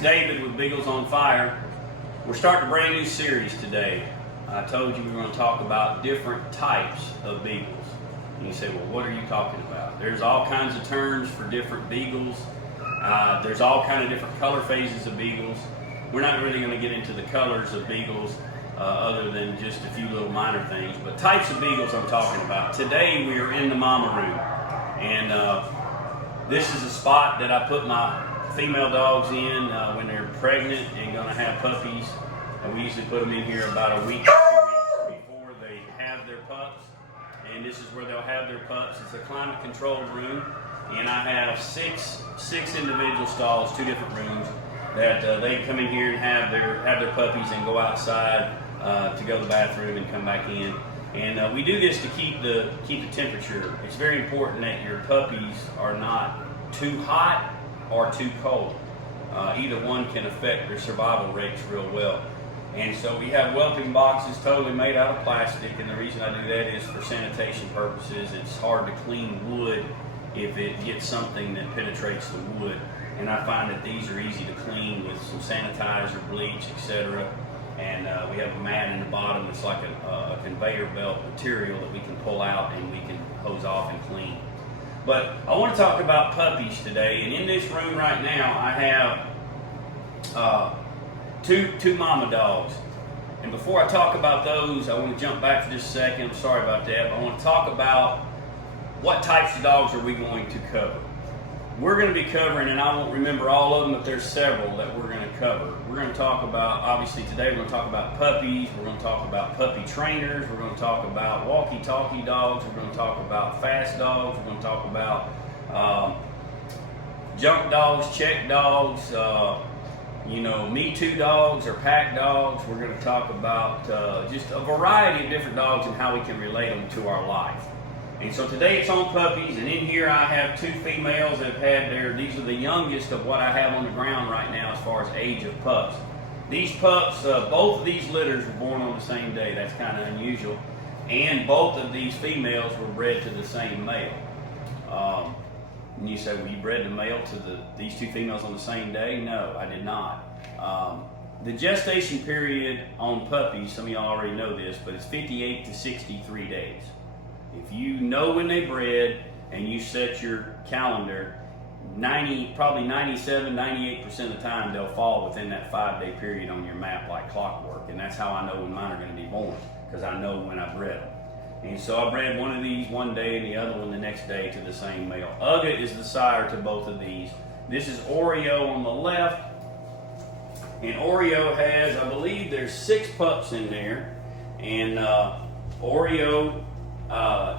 David with Beagles on Fire. We're starting a brand new series today. I told you we were going to talk about different types of beagles. And you say, well, what are you talking about? There's all kinds of terms for different beagles. There's all kinds of different color phases of beagles. We're not really going to get into the colors of beagles other than just a few little minor things. But types of beagles I'm talking about. Today we are in the mama room. And this is a spot that I put my female dogs in when they're pregnant and going to have puppies. And we usually put them in here about a week or 2 weeks before they have their pups. And this is where they'll have their pups. It's a climate controlled room. And I have six individual stalls, 2 different rooms, that they can come in here and have their puppies and go outside to go to the bathroom and come back in. And we do this to keep the temperature. It's very important that your puppies are not too hot or too cold. Either one can affect their survival rates real well. And so we have whelping boxes totally made out of plastic, and the reason I do that is for sanitation purposes. It's hard to clean wood if it gets something that penetrates the wood. And I find that these are easy to clean with some sanitizer, bleach, etc. And we have a mat in the bottom that's like a conveyor belt material that we can pull out and we can hose off and clean. But I want to talk about puppies today. And in this room right now, I have two mama dogs. And before I talk about those, I want to jump back for just a second. I'm sorry about that. But I want to talk about what types of dogs are we going to cover. We're going to be covering, and I won't remember all of them, but there's several that we're going to cover. We're going to talk about, obviously today we're going to talk about puppies, we're going to talk about puppy trainers, we're going to talk about walkie-talkie dogs, we're going to talk about fast dogs, we're going to talk about junk dogs, check dogs, Me Too dogs or pack dogs. We're going to talk about just a variety of different dogs and how we can relate them to our life. And so today it's on puppies, and in here I have 2 females that have had these are the youngest of what I have on the ground right now as far as age of pups. These pups, both of these litters were born on the same day. That's kind of unusual. And both of these females were bred to the same male. And you say, well, you bred the male to these 2 females on the same day? No, I did not. The gestation period on puppies, some of y'all already know this, but it's 58 to 63 days. If you know when they bred and you set your calendar, probably 97, 98% of the time they'll fall within that 5-day period on your map like clockwork. And that's how I know when mine are going to be born, because I know when I bred them. And so I bred one of these one day and the other one the next day to the same male. Uga is the sire to both of these. This is Oreo on the left. And Oreo has, I believe there's 6 pups in there. And Oreo,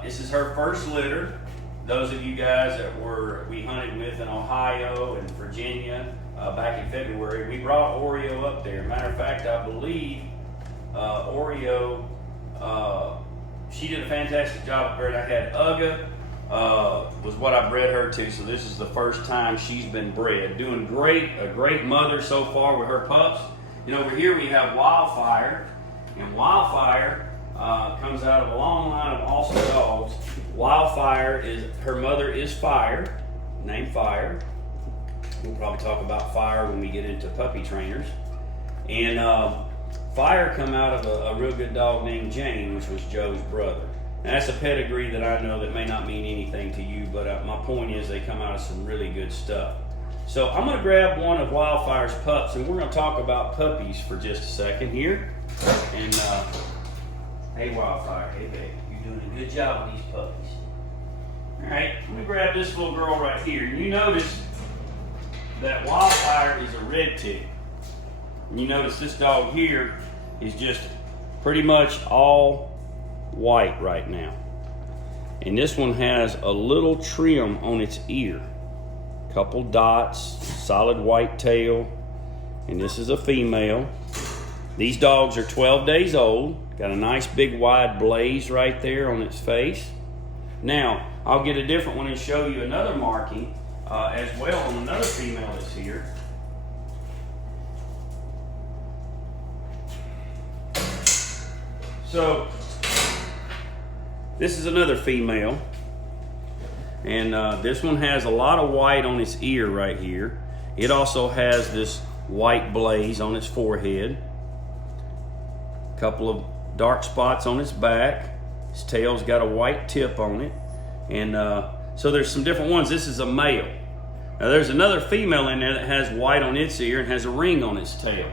this is her first litter. Those of you guys that we hunted with in Ohio and Virginia back in February, we brought Oreo up there. Matter of fact, I believe Oreo, she did a fantastic job of bred. I had Uga, was what I bred her to, so this is the first time she's been bred. Doing great, a great mother so far with her pups. And over here we have Wildfire, and Wildfire comes out of a long line of awesome dogs. Wildfire her mother is Fire, named Fire. We'll probably talk about Fire when we get into puppy trainers. And Fire come out of a real good dog named Jane, which was Joe's brother. Now that's a pedigree that I know that may not mean anything to you, but my point is they come out of some really good stuff. So I'm going to grab one of Wildfire's pups, and we're going to talk about puppies for just a second here. And hey Wildfire, hey baby, you're doing a good job with these puppies. Alright, let me grab this little girl right here. And you notice that Wildfire is a red tick. And you notice this dog here is just pretty much all white right now. And this one has a little trim on its ear. Couple dots, solid white tail. And this is a female. These dogs are 12 days old. Got a nice big wide blaze right there on its face. Now, I'll get a different one and show you another marking as well on another female that's here. So, this is another female. And this one has a lot of white on its ear right here. It also has this white blaze on its forehead, a couple of dark spots on its back. His tail's got a white tip on it. And so there's some different ones. This is a male. Now there's another female in there that has white on its ear and has a ring on its tail.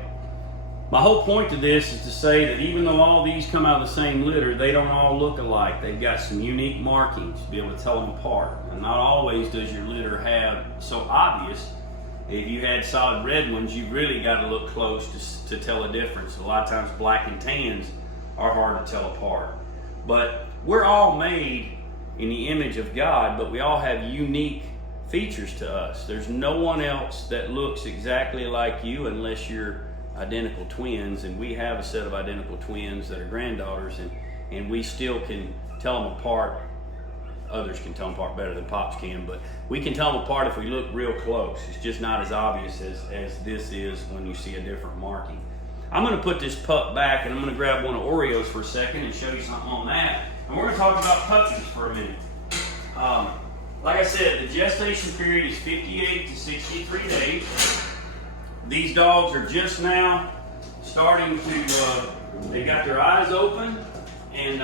My whole point to this is to say that even though all these come out of the same litter, they don't all look alike. They've got some unique markings to be able to tell them apart. And not always does your litter have so obvious. If you had solid red ones, you've really got to look close to tell a difference. A lot of times black and tans are hard to tell apart. But we're all made in the image of God, but we all have unique features to us. There's no one else that looks exactly like you unless you're identical twins, and we have a set of identical twins that are granddaughters, and we still can tell them apart. Others can tell them apart better than Pops can, but we can tell them apart if we look real close. It's just not as obvious as this is when you see a different marking. I'm going to put this pup back, and I'm going to grab one of Oreos for a second and show you something on that. And we're going to talk about puppies for a minute. Like I said, the gestation period is 58 to 63 days. These dogs are just now starting to, they've got their eyes open, and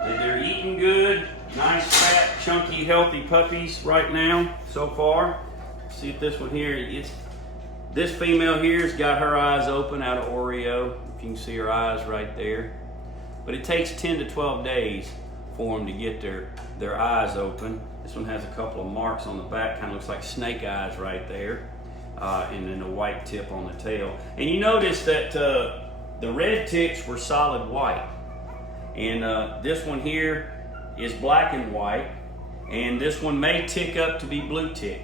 they're eating good. Nice, fat, chunky, healthy puppies right now so far. See if this one here, this female here's got her eyes open out of Oreo. If you can see her eyes right there. But it takes 10 to 12 days for them to get their eyes open. This one has a couple of marks on the back, kind of looks like snake eyes right there, and then a white tip on the tail. And you notice that the red ticks were solid white, and this one here is black and white, and this one may tick up to be blue tick.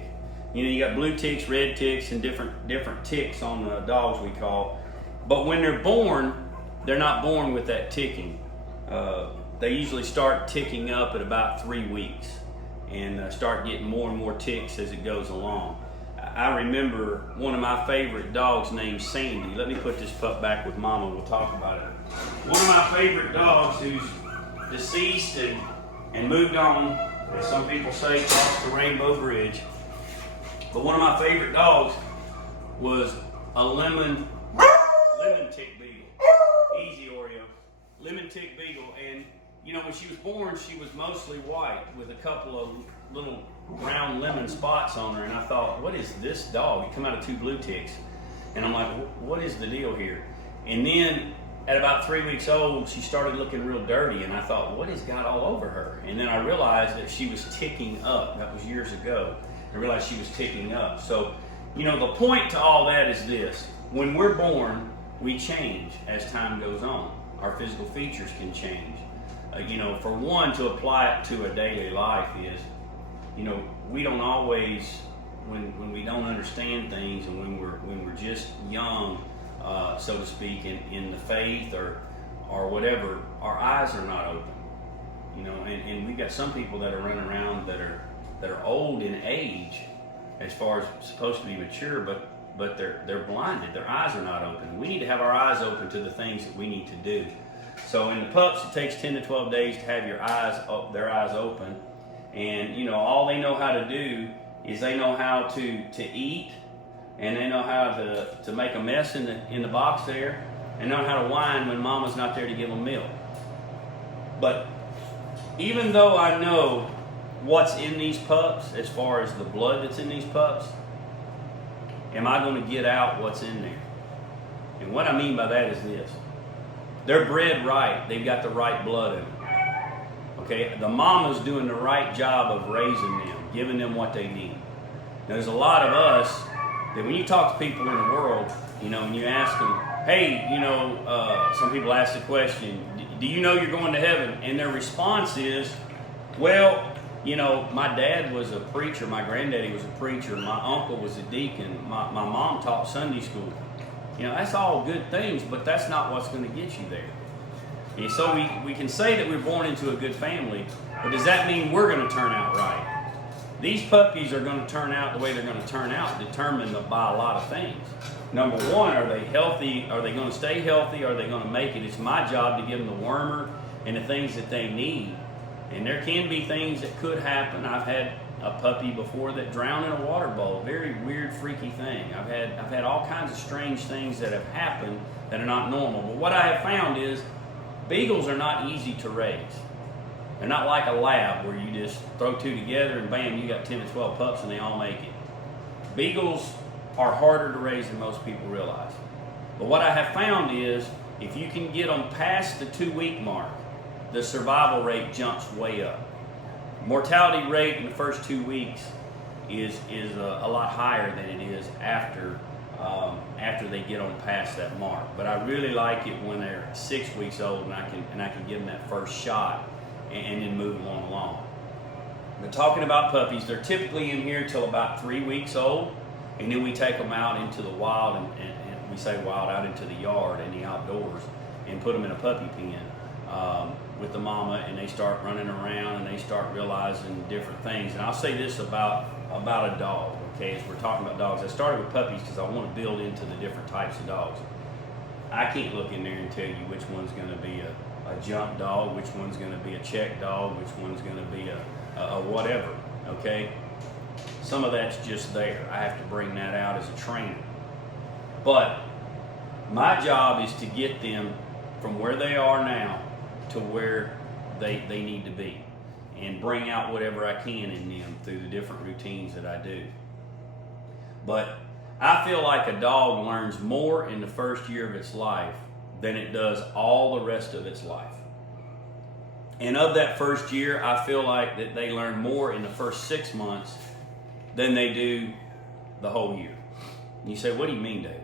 You know, you got blue ticks, red ticks, and different ticks on the dogs we call. But when they're born, they're not born with that ticking. They usually start ticking up at about 3 weeks and start getting more and more ticks as it goes along. I remember one of my favorite dogs named Sandy. Let me put this pup back with Mama, we'll talk about it. One of my favorite dogs who's deceased and moved on, as some people say, crossed the Rainbow Bridge. But one of my favorite dogs was a lemon tick beagle. Easy, Oreo. Lemon tick beagle. And you know, when she was born, she was mostly white with a couple of little brown lemon spots on her. And I thought, what is this dog? It come out of 2 blue ticks. And I'm like, what is the deal here? And then at about 3 weeks old, she started looking real dirty. And I thought, what has got all over her? And then I realized that she was ticking up. That was years ago. I realized she was ticking up. So, you know, the point to all that is this. When we're born, we change as time goes on. Our physical features can change. You know, for one, to apply it to a daily life is, you know, we don't always, when we don't understand things and when we're just young, so to speak, in the faith or whatever, our eyes are not open. You know, and we've got some people that are running around that are old in age, as far as supposed to be mature, but they're blinded. Their eyes are not open. We need to have our eyes open to the things that we need to do. So in the pups, it takes 10 to 12 days to have their eyes open. And, you know, all they know how to do is they know how to eat, and they know how to make a mess in the box there, and know how to whine when Mama's not there to give them milk. But even though I know what's in these pups, as far as the blood that's in these pups, am I going to get out what's in there? And what I mean by that is this. They're bred right. They've got the right blood in them. Okay? The mama's doing the right job of raising them, giving them what they need. Now, there's a lot of us that when you talk to people in the world, you know, and you ask them, hey, you know, some people ask the question, do you know you're going to heaven? And their response is, well, you know, my dad was a preacher, my granddaddy was a preacher, my uncle was a deacon, my mom taught Sunday school. You know, that's all good things, but that's not what's going to get you there. And so we can say that we're born into a good family, but does that mean we're going to turn out right? These puppies are going to turn out the way they're going to turn out, determined by a lot of things. Number one, are they healthy? Are they going to stay healthy? Are they going to make it? It's my job to give them the wormer and the things that they need. And there can be things that could happen. I've had a puppy before that drowned in a water bowl. Very weird, freaky thing. I've had all kinds of strange things that have happened that are not normal. But what I have found is beagles are not easy to raise. They're not like a lab where you just throw two together and bam, you got 10 to 12 pups and they all make it. Beagles are harder to raise than most people realize. But what I have found is if you can get them past the 2-week mark, the survival rate jumps way up. Mortality rate in the first 2 weeks is a lot higher than it is after they get on past that mark. But I really like it when they're 6 weeks old and I can give them that first shot and then move them on along. But talking about puppies, they're typically in here till about 3 weeks old, and then we take them out into the wild and we say wild, out into the yard and the outdoors, and put them in a puppy pen with the mama, and they start running around and they start realizing different things. And I'll say this about a dog, okay, as we're talking about dogs. I started with puppies because I want to build into the different types of dogs. I can't look in there and tell you which one's going to be a jump dog, which one's going to be a check dog, which one's going to be a whatever, okay? Some of that's just there. I have to bring that out as a trainer. But my job is to get them from where they are now to where they need to be, and bring out whatever I can in them through the different routines that I do. But I feel like a dog learns more in the first year of its life than it does all the rest of its life. And of that first year, I feel like that they learn more in the first 6 months than they do the whole year. And you say, what do you mean, David?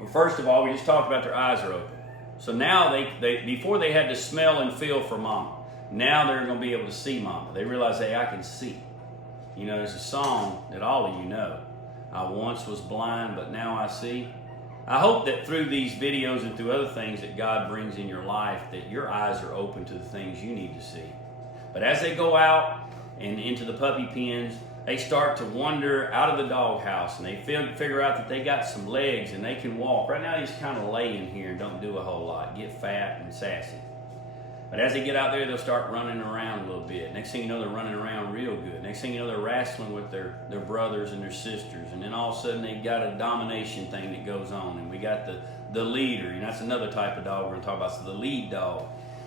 Well, first of all, we just talked about their eyes are open. So now they before they had to smell and feel for mama. Now they're going to be able to see mama. They realize, hey, I can see. You know, there's a song that all of you know. I once was blind, but now I see. I hope that through these videos and through other things that God brings in your life, that your eyes are open to the things you need to see. But as they go out and into the puppy pens, they start to wander out of the doghouse, and they figure out that they got some legs and they can walk. Right now, they just kind of lay in here and don't do a whole lot, get fat and sassy. But as they get out there, they'll start running around a little bit. Next thing you know, they're running around real good. Next thing you know, they're wrestling with their brothers and their sisters. And then all of a sudden, they've got a domination thing that goes on. And we got the leader. And that's another type of dog we're going to talk about, so the lead dog.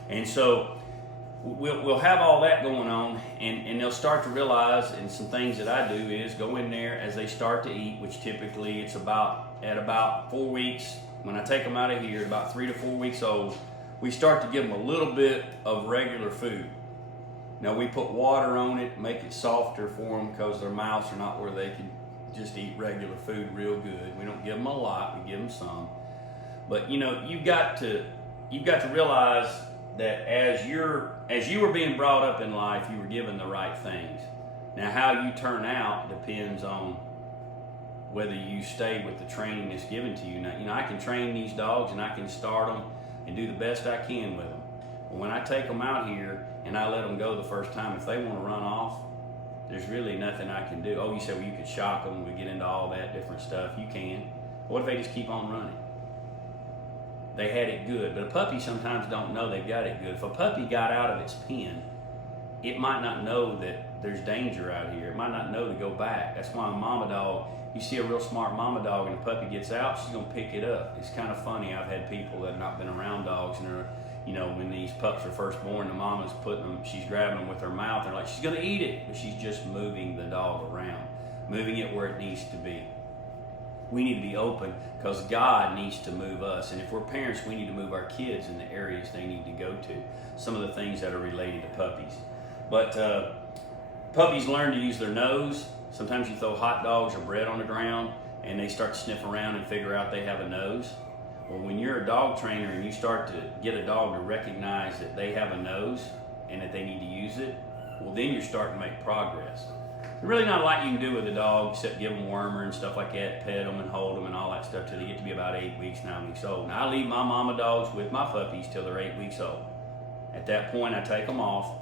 And so we'll have all that going on, and they'll start to realize, and some things that I do is go in there as they start to eat, which typically it's at about 4 weeks. When I take them out of here, about 3 to 4 weeks old, we start to give them a little bit of regular food. Now we put water on it, make it softer for them because their mouths are not where they can just eat regular food real good. We don't give them a lot, we give them some. But you know, you've got to realize that as you were being brought up in life, you were given the right things. Now how you turn out depends on whether you stay with the training that's given to you. Now, you know, I can train these dogs and I can start them and do the best I can with them. But when I take them out here and I let them go the first time, if they want to run off, there's really nothing I can do. Oh, you said, well, you could shock them. We get into all that different stuff. You can. What if they just keep on running? They had it good. But a puppy sometimes don't know they've got it good. If a puppy got out of its pen, it might not know that there's danger out here. It might not know to go back. That's why a mama dog, you see a real smart mama dog and a puppy gets out, she's going to pick it up. It's kind of funny. I've had people that have not been around dogs, and they're, you know, when these pups are first born, the mama's putting them, she's grabbing them with her mouth. They're like, she's going to eat it. But she's just moving the dog around, moving it where it needs to be. We need to be open because God needs to move us. And if we're parents, we need to move our kids in the areas they need to go to. Some of the things that are related to puppies. But puppies learn to use their nose. Sometimes you throw hot dogs or bread on the ground and they start to sniff around and figure out they have a nose. Well, when you're a dog trainer and you start to get a dog to recognize that they have a nose and that they need to use it, well, then you're starting to make progress. There's really not a lot you can do with a dog except give them wormer and stuff like that, pet them and hold them and all that stuff till they get to be about 8 weeks, 9 weeks old. Now, I leave my mama dogs with my puppies till they're 8 weeks old. At that point, I take them off,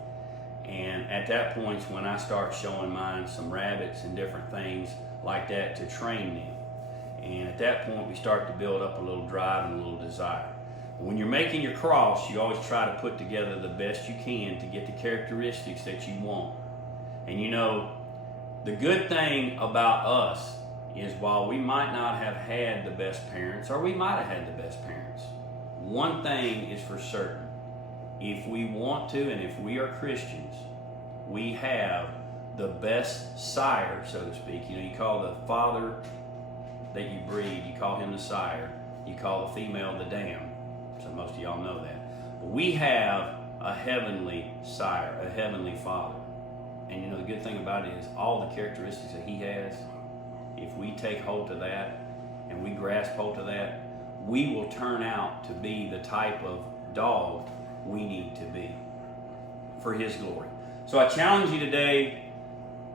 and at that point is when I start showing mine some rabbits and different things like that to train them. And at that point, we start to build up a little drive and a little desire. When you're making your cross, you always try to put together the best you can to get the characteristics that you want. And you know, the good thing about us is while we might not have had the best parents, or we might have had the best parents, one thing is for certain. If we want to, and if we are Christians, we have the best sire, so to speak. You know, you call the father that you breed, you call him the sire. You call the female the dam. So most of y'all know that. But we have a heavenly sire, a heavenly father. And you know, the good thing about it is all the characteristics that he has, if we take hold of that and we grasp hold of that, we will turn out to be the type of dog we need to be for his glory. So I challenge you today,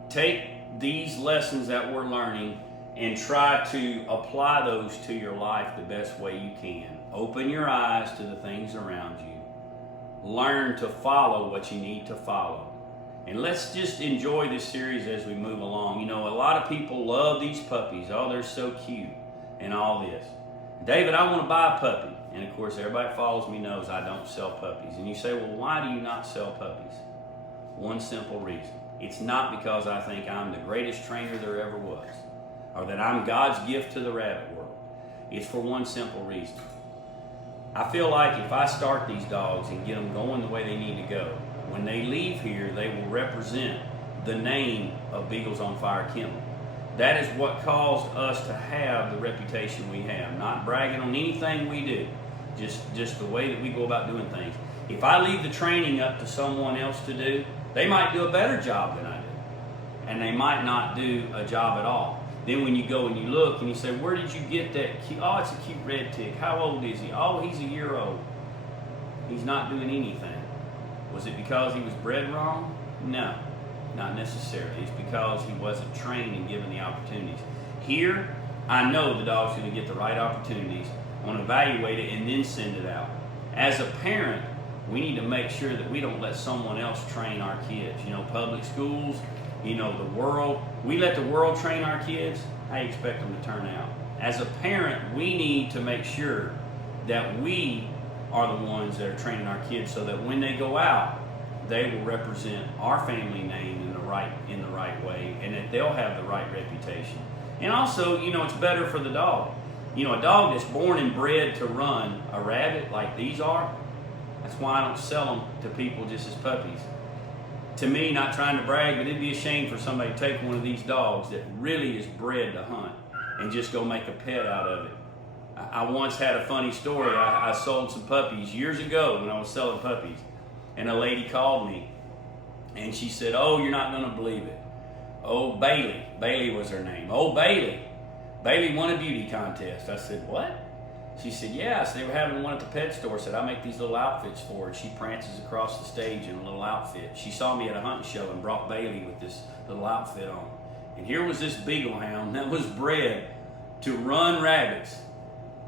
take these lessons that we're learning and try to apply those to your life the best way you can. Open your eyes to the things around you. Learn to follow what you need to follow. And let's just enjoy this series as we move along. You know, a lot of people love these puppies. Oh, they're so cute and all this. David, I want to buy a puppy. And of course, everybody that follows me knows I don't sell puppies. And you say, well, why do you not sell puppies? One simple reason. It's not because I think I'm the greatest trainer there ever was, or that I'm God's gift to the rabbit world. It's for one simple reason. I feel like if I start these dogs and get them going the way they need to go, when they leave here, they will represent the name of Beagles on Fire Kennel. That is what caused us to have the reputation we have. Not bragging on anything we do, just the way that we go about doing things. If I leave the training up to someone else to do, they might do a better job than I do. And they might not do a job at all. Then when you go and you look and you say, where did you get that cute? Oh, it's a cute red tick. How old is he? Oh, he's a year old. He's not doing anything. Was it because he was bred wrong? No, not necessarily. It's because he wasn't trained and given the opportunities. Here, I know the dog's going to get the right opportunities. I want to evaluate it and then send it out. As a parent, we need to make sure that we don't let someone else train our kids. You know, public schools, you know, the world. We let the world train our kids. How do you expect them to turn out? As a parent, we need to make sure that we are the ones that are training our kids so that when they go out, they will represent our family name in the right way, and that they'll have the right reputation. And also, you know, it's better for the dog. You know, a dog that's born and bred to run a rabbit like these are, that's why I don't sell them to people just as puppies. To me, not trying to brag, but it'd be a shame for somebody to take one of these dogs that really is bred to hunt and just go make a pet out of it. I once had a funny story. I sold some puppies years ago when I was selling puppies. And a lady called me and she said, oh, you're not going to believe it. Oh, Bailey. Bailey was her name. Oh, Bailey. Bailey won a beauty contest. I said, what? She said, yeah. So they were having one at the pet store. I said, I make these little outfits for her. She prances across the stage in a little outfit. She saw me at a hunting show and brought Bailey with this little outfit on. And here was this beagle hound that was bred to run rabbits.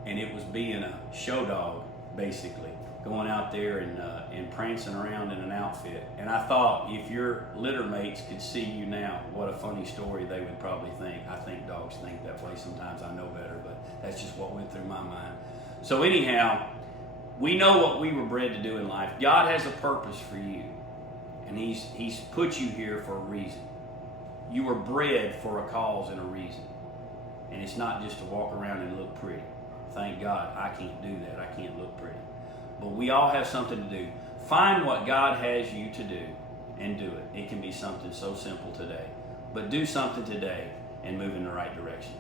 And it was being a show dog, basically, going out there and prancing around in an outfit. And I thought, if your litter mates could see you now, what a funny story they would probably think. I think dogs think that way sometimes. I know better, but that's just what went through my mind. So anyhow, we know what we were bred to do in life. God has a purpose for you, and He's put you here for a reason. You were bred for a cause and a reason. And it's not just to walk around and look pretty. Thank God, I can't do that. I can't look pretty. But we all have something to do. Find what God has you to do and do it. It can be something so simple today. But do something today and move in the right direction.